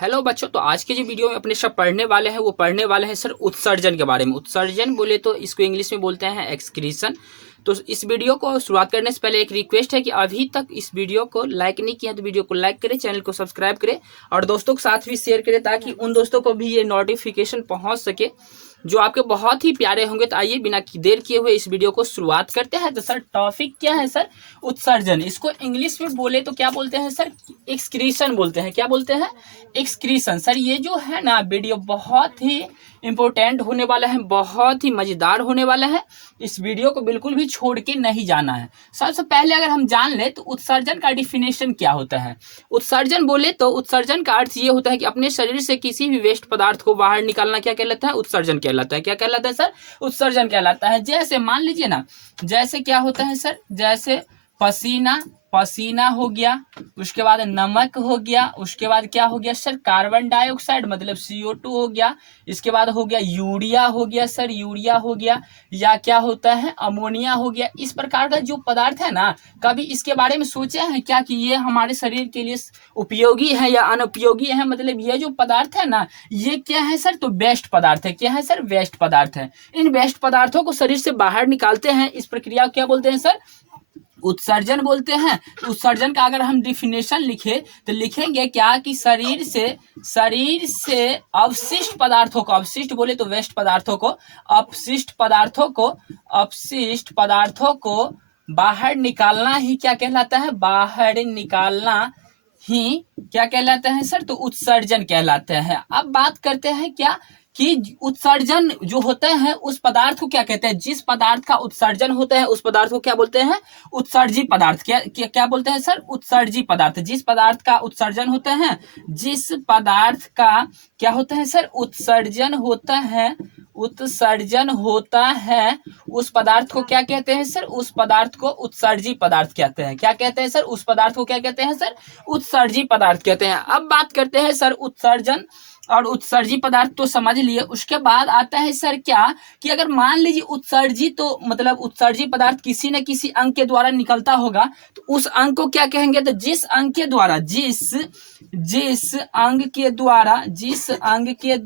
Hello बच्चों, तो आज के जो वीडियो में अपने सब पढ़ने वाले हैं वो पढ़ने वाले हैं सर उत्सर्जन के बारे में। उत्सर्जन बोले तो इसको इंग्लिश में बोलते हैं एक्सक्रीशन। तो इस वीडियो को शुरुआत करने से पहले एक रिक्वेस्ट है कि अभी तक इस वीडियो को लाइक नहीं किया तो वीडियो को लाइक करें, चैनल को सब्सक्राइब करें और दोस्तों के साथ भी शेयर करें ताकि उन दोस्तों को भी ये नोटिफिकेशन पहुँच सके जो आपके बहुत ही प्यारे होंगे। तो आइए बिना देर किए हुए इस वीडियो को शुरुआत करते हैं। तो सर टॉपिक क्या है सर? उत्सर्जन। इसको इंग्लिश में बोले तो क्या बोलते हैं सर? एक्सक्रीशन बोलते हैं। क्या बोलते हैं? एक्सक्रीशन। सर ये जो है ना वीडियो बहुत ही इंपॉर्टेंट होने वाला है, बहुत ही मज़ेदार होने वाला है। इस वीडियो को बिल्कुल भी छोड़ के नहीं जाना है। सबसे पहले अगर हम जान ले तो उत्सर्जन का डिफिनेशन क्या होता है। उत्सर्जन बोले तो उत्सर्जन का अर्थ ये होता है कि अपने शरीर से किसी भी वेस्ट पदार्थ को बाहर निकालना क्या कहलाता है? उत्सर्जन कहलाता है। क्या कहलाता है सर? उत्सर्जन कहलाता है। जैसे मान लीजिए ना, जैसे क्या होता है सर, जैसे पसीना हो गया, उसके बाद नमक हो गया, उसके बाद क्या हो गया सर? कार्बन डाइऑक्साइड मतलब CO2 हो गया, इसके बाद हो गया यूरिया हो गया सर, यूरिया हो गया, या क्या होता है अमोनिया हो गया। इस प्रकार का जो पदार्थ है ना, कभी इसके बारे में सोचे हैं क्या कि ये हमारे शरीर के लिए उपयोगी है या अनुपयोगी है? मतलब ये जो पदार्थ है ना, ये क्या है सर? तो वेस्ट पदार्थ है। क्या है सर? वेस्ट पदार्थ है। इन वेस्ट पदार्थों को शरीर से बाहर निकालते हैं, इस प्रक्रिया को क्या बोलते हैं सर? उत्सर्जन बोलते हैं। तो उत्सर्जन का अगर हम डिफिनेशन लिखे तो लिखेंगे क्या कि शरीर से अवशिष्ट पदार्थों को, अवशिष्ट बोले तो वेस्ट पदार्थों को, अपशिष्ट पदार्थों को बाहर निकालना ही क्या कहलाता है? बाहर निकालना ही क्या कहलाता है सर? तो उत्सर्जन कहलाते हैं। अब बात करते हैं क्या कि उत्सर्जन जो होता है उस पदार्थ को क्या कहते हैं? जिस पदार्थ का उत्सर्जन होता है उस पदार्थ को क्या बोलते हैं? उत्सर्जी पदार्थ। क्या बोलते हैं सर? उत्सर्जी पदार्थ। जिस पदार्थ का उत्सर्जन होता है, जिस पदार्थ का क्या होता है सर? उत्सर्जन होता है, उस पदार्थ को क्या कहते हैं सर? उस पदार्थ को उत्सर्जी पदार्थ कहते हैं। क्या कहते हैं सर? उस पदार्थ को क्या कहते हैं सर? उत्सर्जी पदार्थ कहते हैं। अब बात करते हैं सर उत्सर्जन और उत्सर्जी पदार्थ तो समझ लिए। उसके बाद आता है सर क्या कि अगर मान लीजिए उत्सर्जी तो मतलब उत्सर्जी पदार्थ किसी न किसी अंग के द्वारा निकलता होगा, तो उस अंग को क्या कहेंगे? तो जिस अंग के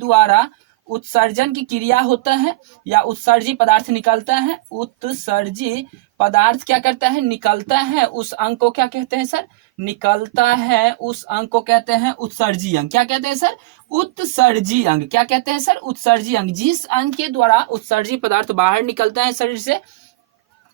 द्वारा उत्सर्जन की क्रिया होता है या उत्सर्जी पदार्थ निकलता है, उत्सर्जी पदार्थ क्या करता है? निकलता है। उस अंग को क्या कहते हैं सर? निकलता है। उस अंग को कहते हैं उत्सर्जी अंग। क्या कहते हैं सर? उत्सर्जी अंग। क्या कहते हैं सर? उत्सर्जी अंग। जिस अंग के द्वारा उत्सर्जी पदार्थ बाहर निकलता है शरीर से,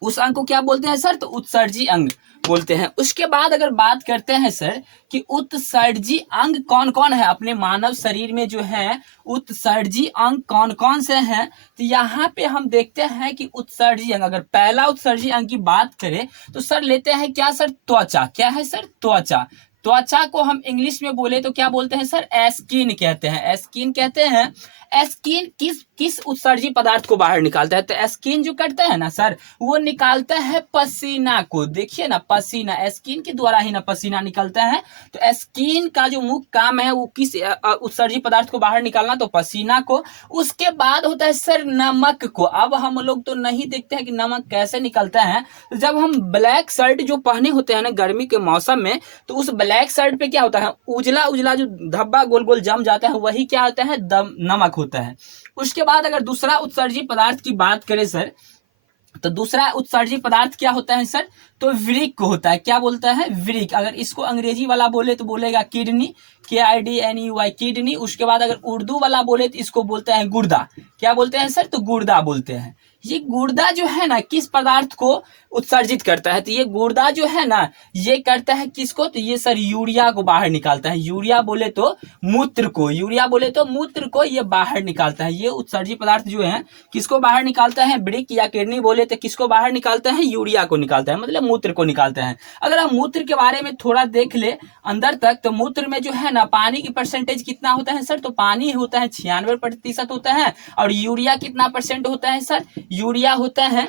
उस अंग को क्या बोलते हैं सर? तो उत्सर्जी अंग बोलते हैं। उसके बाद अगर बात करते हैं सर कि उत्सर्जी अंग कौन कौन है अपने मानव शरीर में, जो है उत्सर्जी अंग कौन कौन से हैं, तो यहाँ पे हम देखते हैं कि उत्सर्जी अंग, अगर पहला उत्सर्जी अंग की बात करें तो सर लेते हैं क्या सर? त्वचा। क्या है सर? त्वचा। त्वचा को हम इंग्लिश में बोले तो क्या बोलते हैं सर? स्किन कहते हैं। स्किन कहते हैं। स्किन किस उत्सर्जी पदार्थ को बाहर निकालता है? तो स्किन जो करता है ना सर, वो निकालता है पसीना को। देखिए ना, पसीना, स्किन के द्वारा ही ना पसीना निकलता है। तो स्किन का जो मुख्य काम है वो किस उत्सर्जी पदार्थ को बाहर निकालना? तो पसीना को। उसके बाद होता है सर नमक को। अब हम लोग तो नहीं देखते हैं कि नमक कैसे निकलता है। तो जब हम ब्लैक शर्ट जो पहने होते हैं ना गर्मी के मौसम में, तो उस ब्लैक शर्ट पे क्या होता है? उजला उजला जो धब्बा गोल गोल जम जाता है, वही क्या होता है? नमक होता है। उसके बाद अगर दूसरा उत्सर्जी पदार्थ की बात करें सर, तो दूसरा उत्सर्जी पदार्थ क्या होता है सर? तो वृक्क होता है। क्या बोलता है? वृक्क। अगर इसको अंग्रेजी वाला बोले तो बोलेगा किडनी, KIDNEY, किडनी। उसके बाद अगर उर्दू वाला बोले तो इसको बोलते हैं गुर्दा। क्या बोलते हैं सर? तो गुर्दा बोलते हैं। ये गुर्दा जो है ना किस पदार्थ को उत्सर्जित करता है? तो ये गुर्दा जो है ना, ये करता है किसको? तो ये सर यूरिया को बाहर निकालता है। यूरिया बोले तो मूत्र को ये बाहर निकालता है। ये उत्सर्जी पदार्थ जो है किसको बाहर निकालता है? वृक्क या किडनी बोले तो किसको बाहर निकालता है? यूरिया को निकालता है, मतलब मूत्र को निकालता है। अगर हम मूत्र के बारे में थोड़ा देख ले अंदर तक, तो मूत्र में जो है ना पानी की परसेंटेज कितना होता है सर? तो पानी होता है 96% होता है। और यूरिया कितना परसेंट होता है सर? यूरिया होता है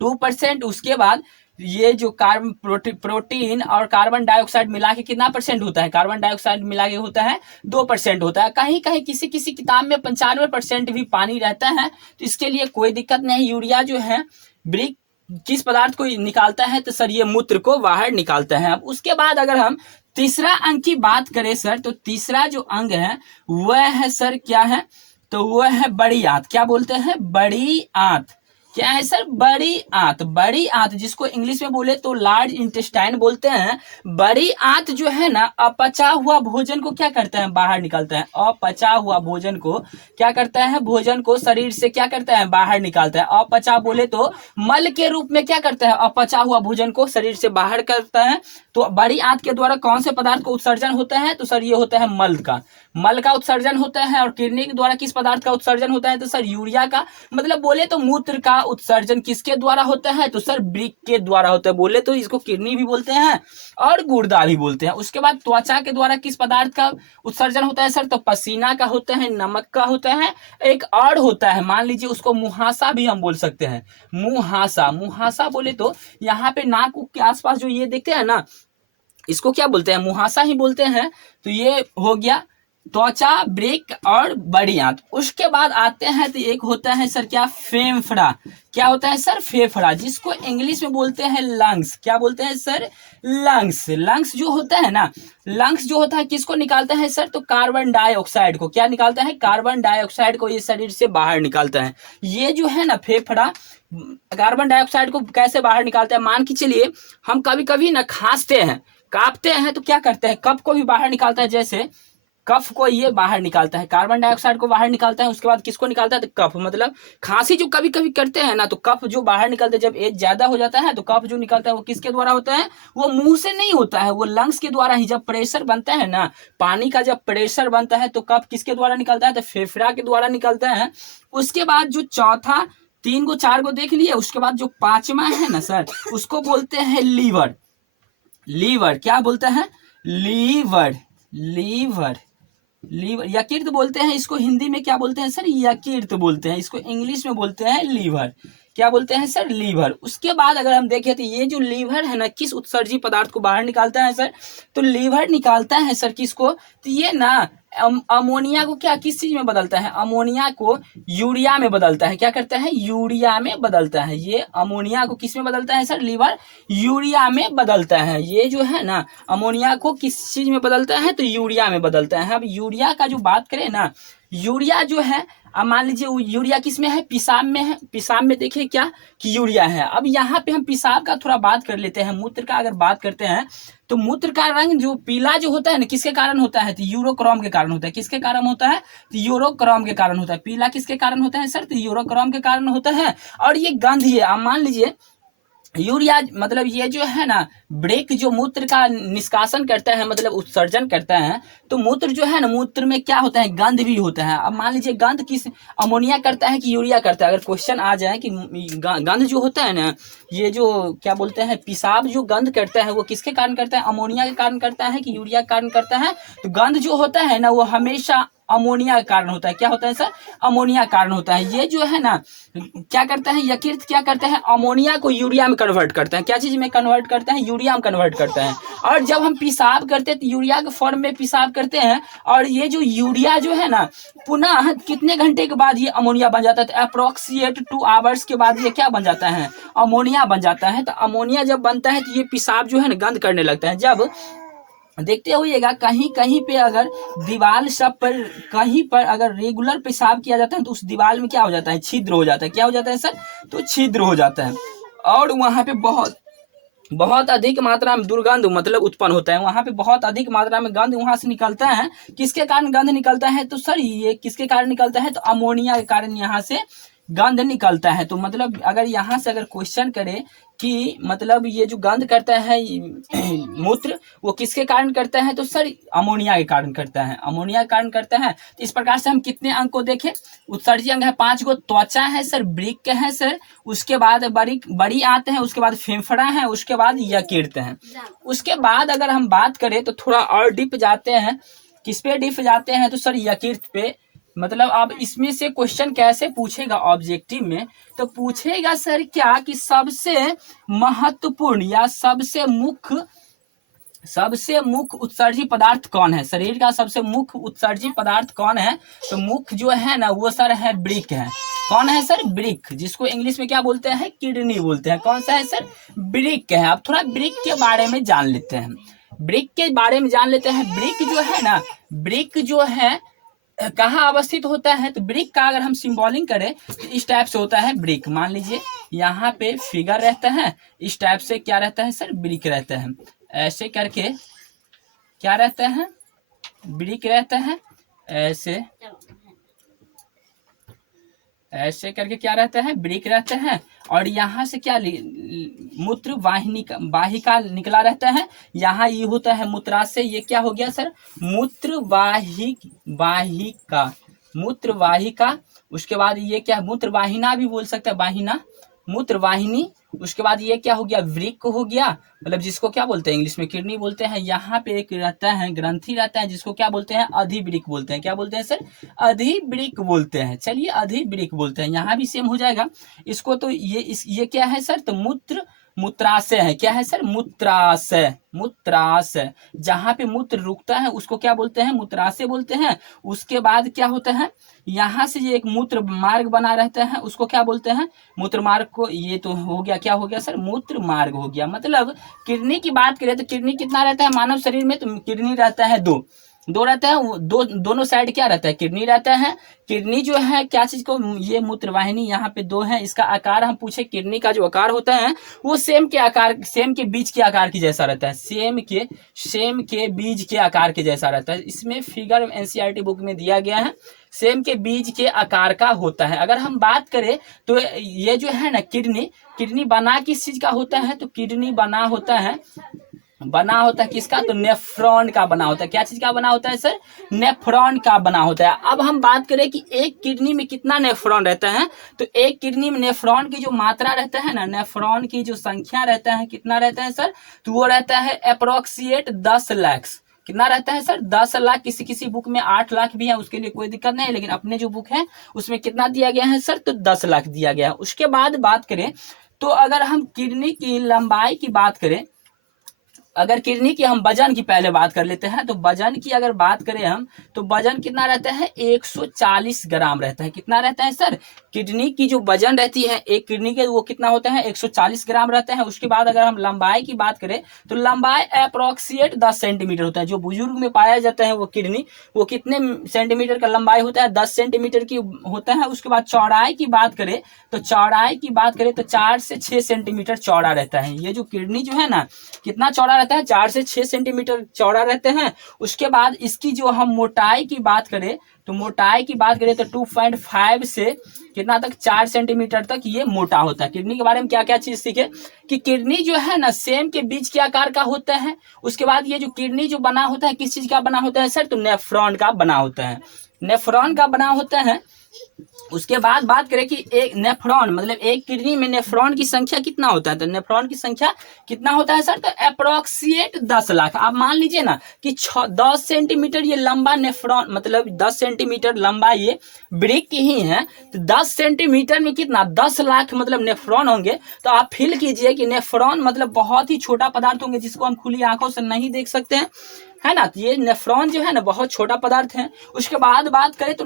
2%। उसके बाद ये जो प्रोटीन और कार्बन डाइऑक्साइड मिला के कितना परसेंट होता है? कार्बन डाइऑक्साइड मिला के होता है 2% होता है। कहीं कहीं किसी किसी किताब में 95% भी पानी रहता है, तो इसके लिए कोई दिक्कत नहीं। यूरिया जो है ब्रिक किस पदार्थ को निकालता है? तो सर ये मूत्र को बाहर निकालता है। अब उसके बाद अगर हम तीसरा अंग की बात करें सर, तो तीसरा जो अंग है वह है सर क्या है, तो वह है बड़ी आंत। क्या बोलते हैं, बड़ी आंत। क्या है सर, बड़ी आंत। बड़ी आंत जिसको इंग्लिश में बोले तो लार्ज इंटेस्टाइन बोलते हैं। बड़ी आंत जो है ना, अपचा हुआ भोजन को क्या करता है, बाहर निकालता है। अपचा हुआ भोजन को क्या करता है, भोजन को शरीर से क्या करता है, बाहर निकालता है। अपचा बोले तो मल के रूप में क्या करता है, अपचा हुआ भोजन को शरीर से बाहर करता है। तो बड़ी आंत के द्वारा कौन से पदार्थ का उत्सर्जन होता है, तो सर ये होता है मल का। मल का उत्सर्जन होता है। और किडनी के द्वारा किस पदार्थ का उत्सर्जन होता है, तो सर यूरिया का। मतलब बोले तो मूत्र का उत्सर्जन किसके द्वारा होता है, तो सर वृक्क के द्वारा होता है। बोले तो इसको किडनी भी बोलते हैं और गुर्दा भी बोलते हैं। उसके बाद त्वचा के द्वारा किस पदार्थ का उत्सर्जन होता है सर, तो पसीना का होता है, नमक का होता है, एक और होता है, मान लीजिए उसको मुहासा भी हम बोल सकते हैं। मुहासा, मुहासा बोले तो यहाँ पे नाक के आसपास जो ये देखते हैं ना, इसको क्या बोलते हैं, मुहासा ही बोलते हैं। तो ये हो गया त्वचा, वृक्क और बड़ी आंत। उसके बाद आते हैं तो एक होता है सर क्या, फेफड़ा। क्या होता है सर, फेफड़ा, जिसको इंग्लिश में बोलते हैं लंग्स। क्या बोलते हैं सर, लंग्स। लंग्स जो होता है ना, लंग्स जो होता है किसको निकालता है सर, तो कार्बन डाइऑक्साइड को। क्या निकालता है, कार्बन डाइऑक्साइड को ये शरीर से बाहर निकालता है। ये जो है ना फेफड़ा, कार्बन डाइऑक्साइड को कैसे बाहर निकालता है, मान के चलिए हम कभी कभी ना खांसते हैं, कांपते हैं, तो क्या करते हैं, कफ को भी बाहर निकालता है। जैसे कफ को ये बाहर निकालता है, कार्बन डाइऑक्साइड को बाहर निकालता है। उसके बाद किसको निकालता है, तो कफ। मतलब खांसी जो कभी कभी करते हैं ना, तो कफ जो बाहर निकलते हैं, जब एज ज्यादा हो जाता है तो कफ जो निकलता है वो किसके द्वारा होता है, वो मुंह से नहीं होता है, वो लंग्स के द्वारा ही। जब प्रेशर बनता है ना, पानी का जब प्रेशर बनता है तो कफ किसके द्वारा निकलता है, तो फेफड़ा के द्वारा निकलता है। उसके बाद जो चौथा, 3 को 4 को देख लिए। उसके बाद जो पांचवा है ना सर, उसको बोलते हैं लीवर। लीवर, क्या बोलते हैं, लीवर। लीवर, लीवर, यकृत बोलते हैं इसको। हिंदी में क्या बोलते हैं सर, यकृत बोलते हैं इसको। इंग्लिश में बोलते हैं लीवर। क्या बोलते हैं सर, लीवर। उसके बाद अगर हम देखें तो ये जो लीवर है ना, किस उत्सर्जी पदार्थ को बाहर निकालता है सर, तो लीवर निकालता है सर किसको, तो ये ना अमोनिया को क्या, किस चीज में बदलता है, अमोनिया को यूरिया में बदलता है। क्या करता है, यूरिया में बदलता है। ये अमोनिया को किस में बदलता है सर, लीवर यूरिया में बदलता है। ये जो है ना अमोनिया को किस चीज में बदलता है, तो यूरिया में बदलता है। अब यूरिया का जो बात करें ना, यूरिया जो है, अब मान लीजिए यूरिया किस में है, पेशाब में है। पेशाब में देखिए क्या कि यूरिया है। अब यहाँ पे हम पेशाब का थोड़ा बात कर लेते हैं। मूत्र का अगर बात करते हैं तो मूत्र का रंग जो पीला जो होता है ना, किसके कारण होता है, तो यूरोक्रोम के कारण होता है। किसके कारण होता है, तो यूरोक्रोम के कारण होता है। पीला किसके कारण होता है सर, तो यूरोक्रोम के कारण होता है। और ये गंध है। अब मान लीजिए यूरिया, मतलब ये जो है ना ब्रेक, जो मूत्र का निष्कासन करता है, मतलब उत्सर्जन करता है, तो मूत्र जो है ना, मूत्र में क्या होता है, गंध भी होता है। अब मान लीजिए गंध किस, अमोनिया करता है कि यूरिया करता है। अगर क्वेश्चन आ जाए कि गंध जो होता है ना, ये जो क्या बोलते हैं, पेशाब जो गंध करता है वो किसके कारण करता है, अमोनिया के कारण करता है कि यूरिया के कारण करता है, तो गंध जो होता है ना वो हमेशा अमोनिया के कारण होता है। क्या होता है सर, अमोनिया के कारण होता है। ये जो है ना क्या करता है, यकृत क्या करता है, अमोनिया को यूरिया में कन्वर्ट करता है। क्या चीज में कन्वर्ट करता है, यूरिया में कन्वर्ट करता है। और जब हम पेशाब करते हैं तो यूरिया के फॉर्म में पेशाब करते हैं। और ये जो यूरिया जो है ना, पुनः कितने घंटे के बाद ये अमोनिया बन जाता है, तो अप्रोक्सीमेट 2 आवर्स के बाद ये क्या बन जाता है, अमोनिया बन जाता है। तो अमोनिया जब बनता है तो ये पेशाब जो है ना गंध करने लगता है। जब देखते होइएगा कहीं कहीं पे अगर दीवार सब पर, कहीं पर अगर रेगुलर पेशाब किया जाता है तो उस दीवार में क्या हो जाता है, छिद्र हो जाता है। क्या हो जाता है सर, तो छिद्र हो जाता है। और वहां पे बहुत बहुत अधिक मात्रा में दुर्गंध मतलब उत्पन्न होता है। वहां पे बहुत अधिक मात्रा में गंध वहां से निकलता है। किसके कारण गंध निकलता है, तो सर ये किसके कारण निकलता है, तो अमोनिया के कारण यहाँ से गंध निकलता है। तो मतलब अगर यहाँ से अगर क्वेश्चन करे कि मतलब ये जो गंध करता है मूत्र, वो किसके कारण करता है, तो सर अमोनिया के कारण करता है, अमोनिया के कारण करता है। तो इस प्रकार से हम कितने अंग को देखें, उत्सर्जी अंग है 5 को। त्वचा है सर, वृक्क है सर, उसके बाद बड़ी आंत है, उसके बाद फेफड़ा है, उसके बाद यकृत है। उसके बाद अगर हम बात करें तो थोड़ा और डीप जाते हैं। किस पे डीप जाते हैं, तो सर यकृत पे। मतलब अब इसमें से क्वेश्चन कैसे पूछेगा ऑब्जेक्टिव में, तो पूछेगा सर क्या कि सबसे महत्वपूर्ण या सबसे मुख्य उत्सर्जी पदार्थ कौन है, शरीर का सबसे मुख्य उत्सर्जी पदार्थ कौन है, तो मुख्य जो है ना वो सर है वृक्क है। कौन है सर, वृक्क, जिसको इंग्लिश में क्या बोलते हैं, किडनी बोलते हैं। कौन सा है सर, वृक्क है। अब थोड़ा वृक्क के बारे में जान लेते हैं। ब्रिक के बारे में जान लेते हैं। ब्रिक जो है ना, ब्रिक जो है कहाँ अवस्थित होता है, तो ब्रिक का अगर हम सिंबॉलिंग करें तो इस टाइप से होता है ब्रिक। मान लीजिए यहाँ पे फिगर रहता है, इस टाइप से क्या रहता है सर, ब्रिक रहता है। ऐसे करके क्या रहता है, ब्रिक रहता है। ऐसे ऐसे करके क्या रहता है, ब्रिक रहता है। और यहाँ से क्या मूत्र वाहिका निकला रहता है। यहाँ ये होता है मूत्राशय, ये क्या हो गया सर, वाहिका, मूत्र वाहिका। उसके बाद ये क्या, मूत्र वाहिना भी बोल सकते हैं, वाहिना, मूत्र वाहिनी। उसके बाद ये क्या हो गया, वृक्क हो गया, मतलब जिसको क्या बोलते हैं इंग्लिश में किडनी बोलते हैं। यहाँ पे एक रहता है ग्रंथि रहता है, जिसको क्या बोलते हैं, अधिवृक्क बोलते हैं। क्या बोलते हैं सर, अधिवृक्क बोलते हैं। चलिए अधिवृक्क बोलते हैं, यहाँ भी सेम हो जाएगा इसको। तो ये क्या है सर, तो मूत्राशय है। क्या है सर, मूत्राशय, मूत्राशय। जहाँ पे मूत्र रुकता है उसको क्या बोलते हैं, मूत्राशय बोलते हैं। उसके बाद क्या होता है, यहाँ से ये एक मूत्र मार्ग बना रहता है, उसको क्या बोलते हैं, मूत्र मार्ग को। ये तो हो गया, क्या हो गया सर, मूत्र मार्ग हो गया। मतलब किडनी की बात करें तो किडनी कितना रहता है मानव शरीर में, तो किडनी रहता है दो रहता है, दोनों साइड क्या रहता है, किडनी रहता है। किडनी जो है क्या चीज को, ये मूत्रवाहिनी यहाँ पे दो है। इसका आकार हम पूछे, किडनी का जो आकार होता है वो सेम के आकार, सेम के बीज के आकार की जैसा रहता है। सेम के बीज के आकार के जैसा रहता है। इसमें फिगर एनसीईआरटी बुक में दिया गया है, सेम के बीज के आकार का होता है। अगर हम बात करें तो ये जो है ना किडनी बना किस चीज का होता है, तो किडनी बना होता है किसका, तो नेफ्रॉन का बना होता है। क्या चीज का बना होता है सर, नेफ्रॉन का बना होता है। अब हम बात करें कि एक किडनी में कितना नेफ्रॉन रहता है, तो एक किडनी में नेफ्रॉन की जो मात्रा रहता है ना, नेफ्रॉन की जो संख्या रहता है, कितना रहता है सर, तो वो रहता है अप्रोक्सीमेट 10 लाख। कितना रहता है सर, 10 लाख। किसी बुक में 8 लाख भी है, उसके लिए कोई दिक्कत नहीं है, लेकिन अपने जो बुक है उसमें कितना दिया गया है सर, तो 10 लाख दिया गया है। उसके बाद बात करें तो अगर हम किडनी की लंबाई की बात करें, अगर किडनी की हम वजन की पहले बात कर लेते हैं, तो वजन की अगर बात करें हम, तो वजन कितना रहता है, 140 ग्राम रहता है। कितना रहता है सर, किडनी की जो वजन रहती है एक किडनी के, वो कितना होता है, 140 ग्राम रहता है। उसके बाद अगर हम लंबाई की बात करें तो लंबाई अप्रोक्सीमेट 10 सेंटीमीटर होता है। जो बुजुर्ग में पाया जाता है वो किडनी, वो कितने सेंटीमीटर का लंबाई होता है, 10 सेंटीमीटर की होता है। उसके बाद चौड़ाई की बात करें तो 4 से 6 सेंटीमीटर चौड़ा रहता है। ये जो किडनी जो है ना, कितना चौड़ा रहता है, 4 से 6 सेंटीमीटर चौड़ा रहते हैं। उसके बाद इसकी जो हम मोटाई की बात करें तो 2.5 से कितना तक, 4 सेंटीमीटर तक ये मोटा होता है। किडनी के बारे में क्या क्या चीज सीखे, कि किडनी जो है ना सेम के बीज के आकार का होता है। उसके बाद ये जो किडनी जो बना होता है किस चीज का बना होता है सर, तो नेफ्रॉन का बना होता है, नेफ्रॉन का बना होता है। उसके बाद बात करें कि एक नेफ्रॉन, मतलब एक किडनी में नेफ्रॉन की संख्या कितना होता है, तो नेफ्रॉन की संख्या कितना होता है सर, तो अप्रोक्सीमेट 10 लाख। आप मान लीजिए ना कि 10 सेंटीमीटर ये लंबा नेफ्रॉन, मतलब 10 सेंटीमीटर लंबा ये वृक्क ही है, तो 10 सेंटीमीटर में कितना, 10 लाख मतलब नेफ्रॉन होंगे। तो आप फील कीजिए कि नेफ्रॉन मतलब बहुत ही छोटा पदार्थ होंगे, जिसको हम खुली आंखों से नहीं देख सकते हैं, है ना। तो ये नेफ्रॉन जो है ना बहुत छोटा पदार्थ है। उसके बाद बात करें तो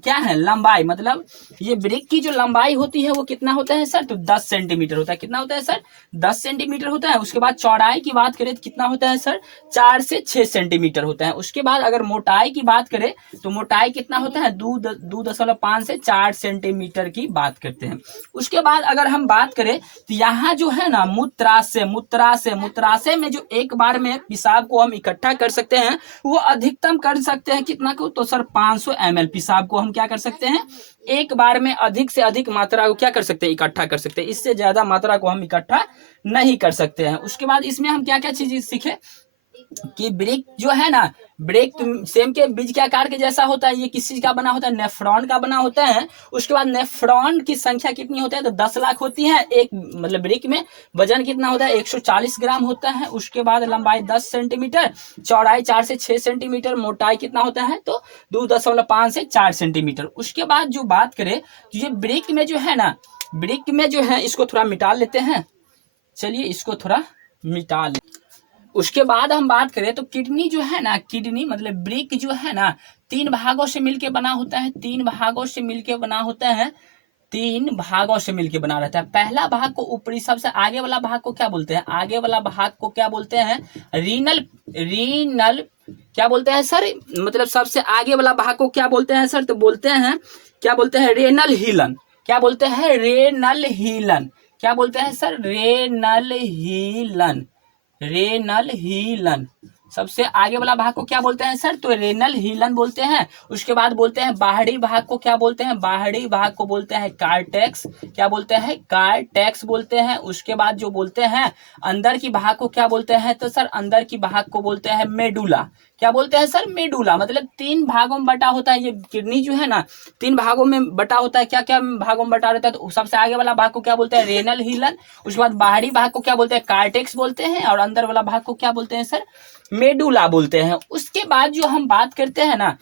क्या है, लंबाई, मतलब ये वृक्क की जो लंबाई होती है वो कितना होता है सर, तो 10 सेंटीमीटर होता है। कितना होता है सर, 10 सेंटीमीटर होता है। उसके बाद चौड़ाई की बात करें तो कितना होता है सर, 4 से 6 सेंटीमीटर होता है। उसके बाद अगर मोटाई की बात करें तो मोटाई कितना होता है, 2.5 से 4 सेंटीमीटर की बात करते हैं। उसके बाद अगर हम बात करें तो यहाँ जो है ना मूत्राशय में जो एक बार में पेशाब को हम इकट्ठा कर सकते हैं, वो अधिकतम कर सकते हैं कितना को, तो सर 500 ml पेशाब को हम क्या कर सकते हैं, एक बार में अधिक से अधिक मात्रा को क्या कर सकते हैं, इकट्ठा कर सकते हैं। इससे ज्यादा मात्रा को हम इकट्ठा नहीं कर सकते हैं। उसके बाद इसमें हम क्या क्या चीज सीखे, कि ब्रिक जो है ना, ब्रिक सेम के बीज के आकार के जैसा होता है। ये किस चीज का बना होता है, नेफ्रॉन का बना होता है। उसके बाद नेफ्रॉन की संख्या कितनी होती है, तो 10 लाख होती है। एक मतलब ब्रिक में वजन कितना होता है, 140 ग्राम होता है। उसके बाद लंबाई 10 सेंटीमीटर, चौड़ाई 4 से 6 सेंटीमीटर, मोटाई कितना होता है, तो 2.5 से 4 सेंटीमीटर। उसके बाद जो बात करें तो ये ब्रिक में जो है ना, ब्रिक में जो है, इसको थोड़ा मिटा लेते हैं, चलिए इसको थोड़ा मिटा ले। उसके बाद हम बात करें तो किडनी जो है ना, किडनी मतलब ब्रिक जो है ना, 3 भागों से मिलके बना होता है, 3 भागों से मिलके बना होता है। तीन भागों से मिलकर बना रहता है। पहला भाग को ऊपरी, सबसे आगे वाला भाग को क्या बोलते हैं? आगे वाला भाग को क्या बोलते हैं? रीनल रीनल क्या बोलते हैं सर? मतलब सबसे आगे वाला भाग को क्या बोलते हैं सर? तो बोलते हैं, क्या बोलते हैं? रेनल हीलन। क्या बोलते हैं? रेनल हीलन। क्या बोलते हैं सर? रेनल हीलन। रेनल हीलन। सबसे आगे वाला भाग को क्या बोलते हैं सर? तो रेनल हीलन बोलते हैं। उसके बाद बोलते हैं बाहरी भाग को क्या बोलते हैं? बाहरी भाग को बोलते हैं कार्टेक्स। क्या बोलते हैं? कार्टेक्स बोलते हैं। उसके बाद जो बोलते हैं अंदर की भाग को क्या बोलते हैं? तो सर अंदर की भाग को बोलते हैं मेडुला। क्या बोलते हैं सर? मेडुला। मतलब तीन भागों में बटा होता है ये किडनी जो है ना, तीन भागों में बटा होता है। क्या क्या भागों में बटा रहता है? तो सबसे आगे वाला भाग को क्या बोलते हैं? रेनल हीलन। उसके बाद बाहरी भाग को क्या बोलते हैं? कार्टेक्स बोलते हैं। और अंदर वाला भाग को क्या बोलते हैं सर? मेडुला बोलते हैं। उसके बाद जो हम बात करते हैं ना,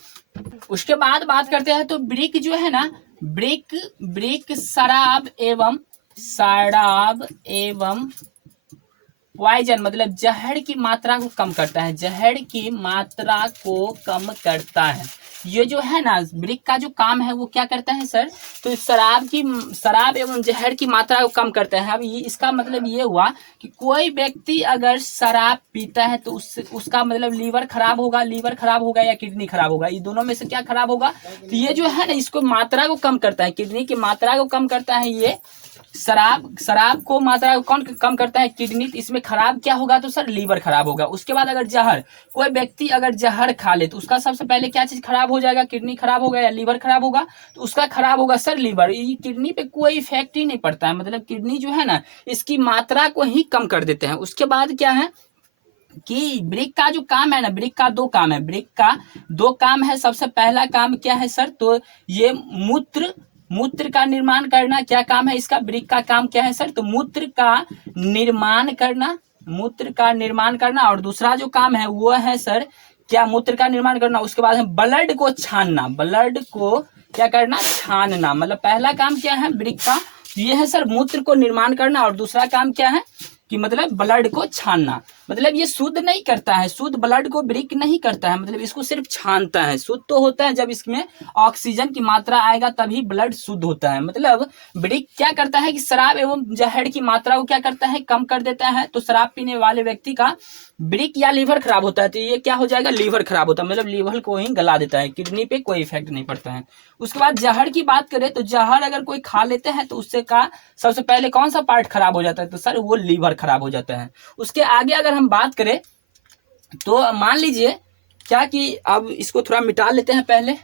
उसके बाद बात करते हैं तो ब्रिक जो है ना, ब्रिक ब्रिक शराब एवं पॉइजन, मतलब जहर की मात्रा को कम करता है। जहर की मात्रा को कम करता है। ये जो है ना ब्रिक का जो काम है वो क्या करता है सर? तो शराब एवं जहर की मात्रा को कम करता है। अब ये इसका मतलब ये हुआ कि कोई व्यक्ति अगर शराब पीता है तो उसका मतलब लीवर खराब होगा या किडनी खराब होगा। ये दोनों में से क्या खराब होगा? तो ये जो है ना इसको मात्रा को कम करता है, किडनी की मात्रा को कम करता है। ये शराब को मात्रा को कौन कम करता है? किडनी। इसमें खराब क्या होगा? तो सर लीवर खराब होगा। उसके बाद अगर जहर, कोई व्यक्ति अगर जहर खा ले तो उसका सबसे पहले क्या चीज खराब हो जाएगा? किडनी खराब होगा या लीवर खराब होगा? तो उसका खराब होगा सर लीवर। ये किडनी पे कोई इफेक्ट ही नहीं पड़ता है, मतलब किडनी जो है ना इसकी मात्रा को ही कम कर देते हैं। उसके बाद क्या है कि ब्रिक का जो काम है ना, ब्रिक का दो काम है। ब्रिक का दो काम है। सबसे पहला काम क्या है सर? तो ये मूत्र का निर्माण करना। क्या काम है इसका? ब्रिक का काम क्या है सर? तो मूत्र का निर्माण करना। और दूसरा जो काम है वो है सर क्या? मूत्र का निर्माण करना। उसके बाद है ब्लड को छानना। ब्लड को क्या करना? छानना। मतलब पहला काम क्या है ब्रिक का? ये है सर मूत्र को निर्माण करना। और दूसरा काम क्या है कि मतलब ब्लड को छानना। मतलब ये शुद्ध नहीं करता है, शुद्ध ब्लड को ब्रिक नहीं करता है, मतलब इसको सिर्फ छानता है। शुद्ध तो होता है जब इसमें ऑक्सीजन की मात्रा आएगा तभी ब्लड शुद्ध होता है। मतलब ब्रिक क्या करता है कि शराब एवं जहर की मात्रा को क्या करता है? कम कर देता है। तो शराब पीने वाले व्यक्ति का ब्रिक या लीवर खराब होता है तो ये क्या हो जाएगा? लीवर खराब होता है, मतलब लीवर को ही गला देता है। किडनी पे कोई इफेक्ट नहीं पड़ता है। उसके बाद जहर की बात करें तो जहर अगर कोई खा लेते हैं तो उससे का सबसे पहले कौन सा पार्ट खराब हो जाता है? तो सर वो लीवर खराब हो जाता है। उसके आगे अगर हम बात करें तो मान लीजिए क्या कि अब इसको थोड़ा मिटा लेते हैं पहले।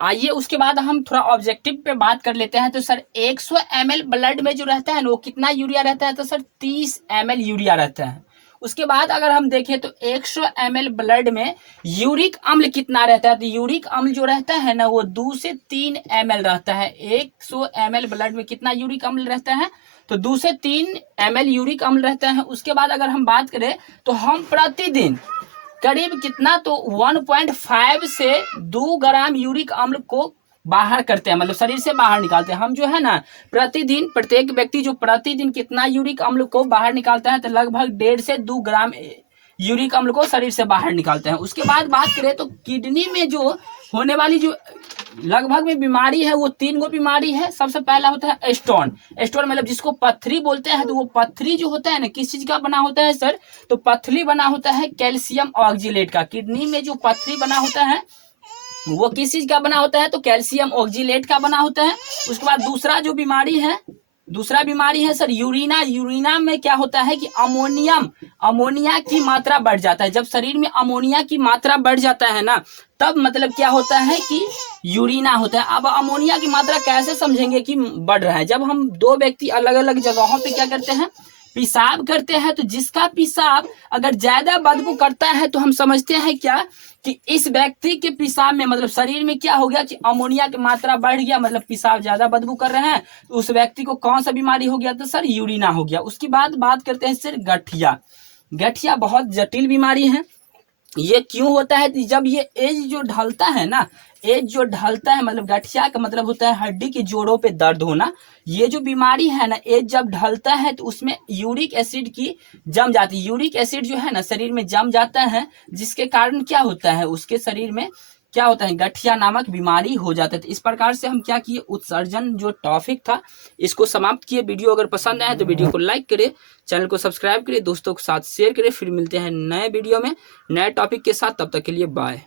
आइए उसके बाद हम थोड़ा ऑब्जेक्टिव पे बात कर लेते हैं। तो सर 100 ml ब्लड में जो रहता है ना वो कितना यूरिया रहता है? तो सर 30 ml यूरिया रहता है। उसके बाद अगर हम देखें तो 100 ml ब्लड में यूरिक अम्ल कितना रहता है? तो यूरिक अम्ल जो रहता है ना वो 2 से 3 ml रहता है। 100 ml ब्लड में कितना यूरिक अम्ल रहता है? तो 2 से 3 ml यूरिक अम्ल रहता है। उसके बाद अगर हम बात करें तो हम प्रतिदिन करीब कितना? तो 1.5 से 2 ग्राम यूरिक अम्ल को बाहर करते हैं, मतलब शरीर से बाहर निकालते हैं। हम जो है ना प्रतिदिन, प्रत्येक व्यक्ति जो प्रतिदिन कितना यूरिक अम्ल को बाहर निकालता है? तो लगभग 1.5 से 2 ग्राम यूरिक अम्ल को शरीर से बाहर निकालते हैं। उसके बाद बात करें तो किडनी में जो होने वाली जो लगभग में बीमारी है वो 3 गो बीमारी है। सबसे पहला होता है स्टोन। स्टोन मतलब जिसको पथरी बोलते हैं। तो वो पथरी जो होता है ना किस चीज का बना होता है सर? तो पथरी बना होता है कैल्शियम ऑक्जिलेट का। किडनी में जो पथरी बना होता है वो किस चीज का बना होता है? तो कैल्शियम ऑक्जिलेट का बना होता है। उसके बाद दूसरा बीमारी है सर यूरिना। यूरिना में क्या होता है कि अमोनिया की मात्रा बढ़ जाता है। जब शरीर में अमोनिया की मात्रा बढ़ जाता है ना तब मतलब क्या होता है कि यूरिना होता है। अब अमोनिया की मात्रा कैसे समझेंगे कि बढ़ रहा है? जब हम दो व्यक्ति अलग अलग जगहों पे क्या करते हैं? पेशाब करते हैं। तो जिसका पेशाब अगर ज्यादा बदबू करता है तो हम समझते हैं क्या कि इस व्यक्ति के पेशाब में मतलब शरीर में क्या हो गया कि अमोनिया की मात्रा बढ़ गया, मतलब पेशाब ज्यादा बदबू कर रहे हैं। तो उस व्यक्ति को कौन सा बीमारी हो गया? तो सर यूरिना हो गया। उसके बाद बात करते हैं सर गठिया। गठिया बहुत जटिल बीमारी है। ये क्यों होता है? जब ये एज जो ढलता है ना, एज जो ढलता है मतलब गठिया का मतलब होता है हड्डी के जोड़ों पे दर्द होना। ये जो बीमारी है ना एज जब ढलता है तो उसमें यूरिक एसिड की जम जाती है। यूरिक एसिड जो है ना शरीर में जम जाता है जिसके कारण क्या होता है उसके शरीर में क्या होता है, गठिया नामक बीमारी हो जाता है। तो इस प्रकार से हम क्या किए, उत्सर्जन जो टॉपिक था इसको समाप्त किए। वीडियो अगर पसंद आए तो वीडियो को लाइक करें, चैनल को सब्सक्राइब करें, दोस्तों के साथ शेयर करें। फिर मिलते हैं नए वीडियो में नए टॉपिक के साथ, तब तक के लिए बाय।